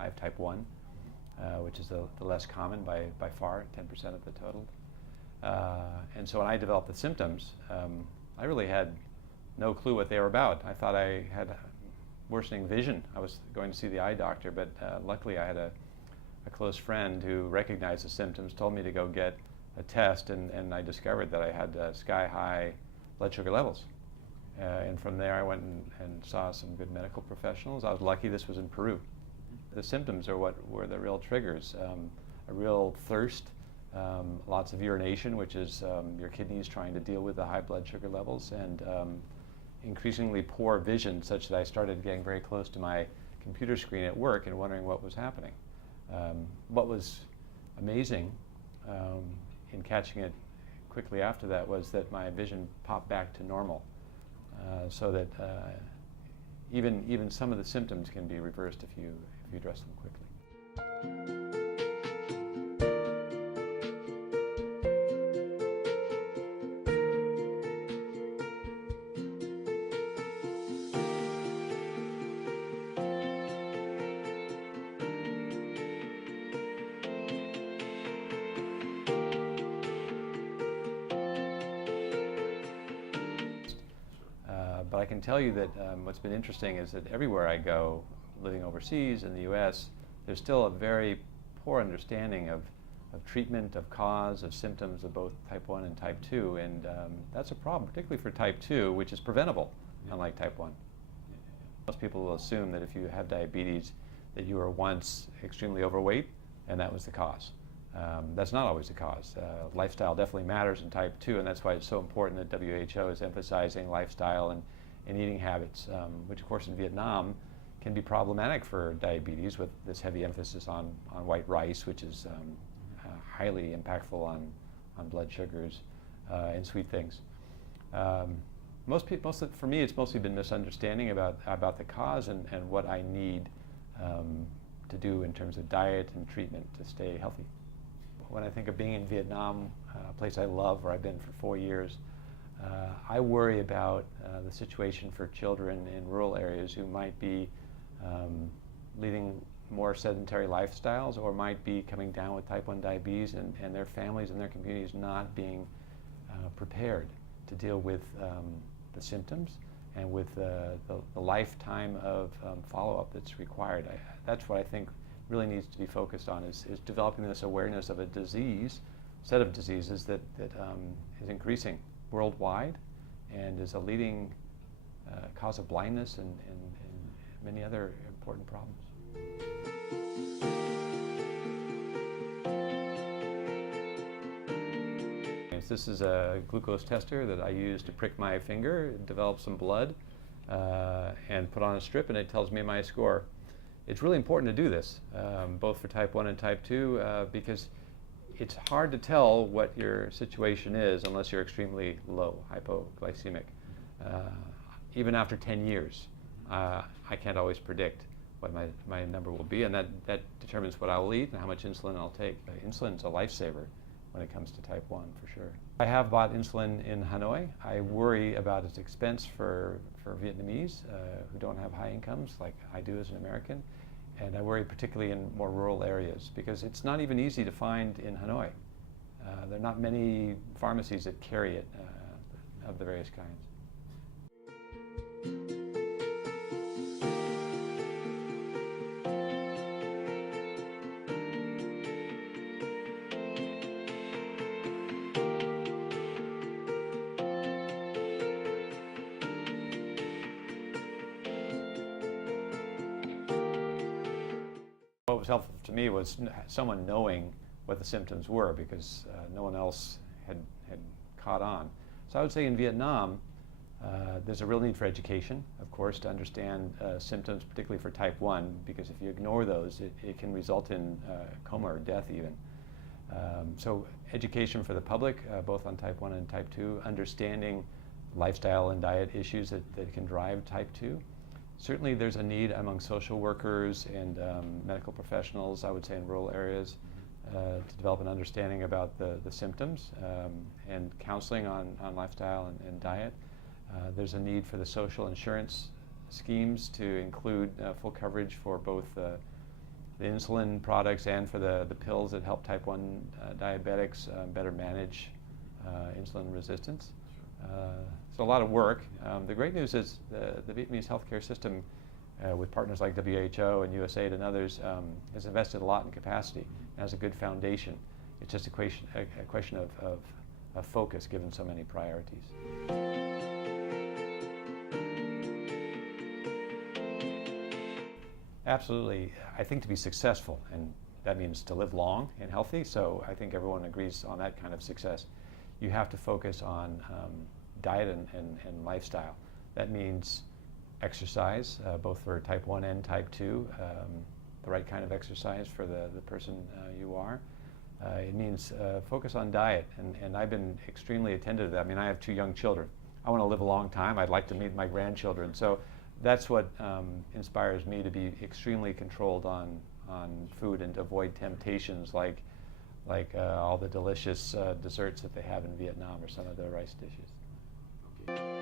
I have type 1, which is the less common by far, 10% of the total. And so when I developed the symptoms, I really had no clue what they were about. I thought I had worsening vision. I was going to see the eye doctor, but luckily I had a close friend who recognized the symptoms, told me to go get a test, and I discovered that I had sky-high blood sugar levels. And from there I went and saw some good medical professionals. I was lucky this was in Peru. The symptoms are what were the real triggers. A real thirst, lots of urination, which is your kidneys trying to deal with the high blood sugar levels, and increasingly poor vision, such that I started getting very close to my computer screen at work and wondering what was happening. What was amazing in catching it quickly after that was that my vision popped back to normal, so that even some of the symptoms can be reversed if you address them quickly. But I can tell you that what's been interesting is that everywhere I go, living overseas in the US, there's still a very poor understanding of treatment, of cause, of symptoms of both type 1 and type 2, and that's a problem, particularly for type 2, which is preventable, unlike type 1. Most people will assume that if you have diabetes, that you were once extremely overweight, and that was the cause. That's not always the cause. Lifestyle definitely matters in type 2, and that's why it's so important that WHO is emphasizing lifestyle and eating habits, which of course in Vietnam can be problematic for diabetes, with this heavy emphasis on white rice, which is highly impactful on blood sugars and sweet things. For me, it's mostly been misunderstanding about the cause and what I need to do in terms of diet and treatment to stay healthy. When I think of being in Vietnam, a place I love, where I've been for 4 years, I worry about the situation for children in rural areas who might be leading more sedentary lifestyles, or might be coming down with type 1 diabetes, and their families and their communities not being prepared to deal with the symptoms and with the lifetime of follow-up that's required. That's what I think really needs to be focused on, is developing this awareness of a set of diseases that is increasing worldwide and is a leading cause of blindness and many other important problems. This is a glucose tester that I use to prick my finger, develop some blood, and put on a strip, and it tells me my score. It's really important to do this, both for type 1 and type 2, because it's hard to tell what your situation is unless you're extremely low, hypoglycemic. Even after 10 years, I can't always predict what my number will be, and that determines what I'll eat and how much insulin I'll take. Insulin's a lifesaver when it comes to type 1, for sure. I have bought insulin in Hanoi. I worry about its expense for Vietnamese who don't have high incomes like I do as an American, and I worry particularly in more rural areas, because it's not even easy to find in Hanoi. There are not many pharmacies that carry it of the various kinds. What was helpful to me was someone knowing what the symptoms were, because no one else had caught on. So I would say in Vietnam, there's a real need for education, of course, to understand symptoms, particularly for type 1, because if you ignore those, it can result in coma or death even. So education for the public, both on type 1 and type 2, understanding lifestyle and diet issues that can drive type 2. Certainly there's a need among social workers and medical professionals, I would say in rural areas, to develop an understanding about the symptoms and counseling on lifestyle and diet. There's a need for the social insurance schemes to include full coverage for both the insulin products and for the pills that help type 1 diabetics better manage insulin resistance. It's a lot of work. The great news is the Vietnamese healthcare system, with partners like WHO and USAID and others, has invested a lot in capacity and has a good foundation. It's just a question of focus given so many priorities. Absolutely. I think to be successful, and that means to live long and healthy, so I think everyone agrees on that kind of success, you have to focus on diet and lifestyle. That means exercise, both for type 1 and type 2, the right kind of exercise for the person you are. It means focus on diet, and I've been extremely attentive to that. I mean, I have 2 young children. I want to live a long time. I'd like to meet my grandchildren. So that's what inspires me to be extremely controlled on food and to avoid temptations like all the delicious desserts that they have in Vietnam or some of the rice dishes. Okay.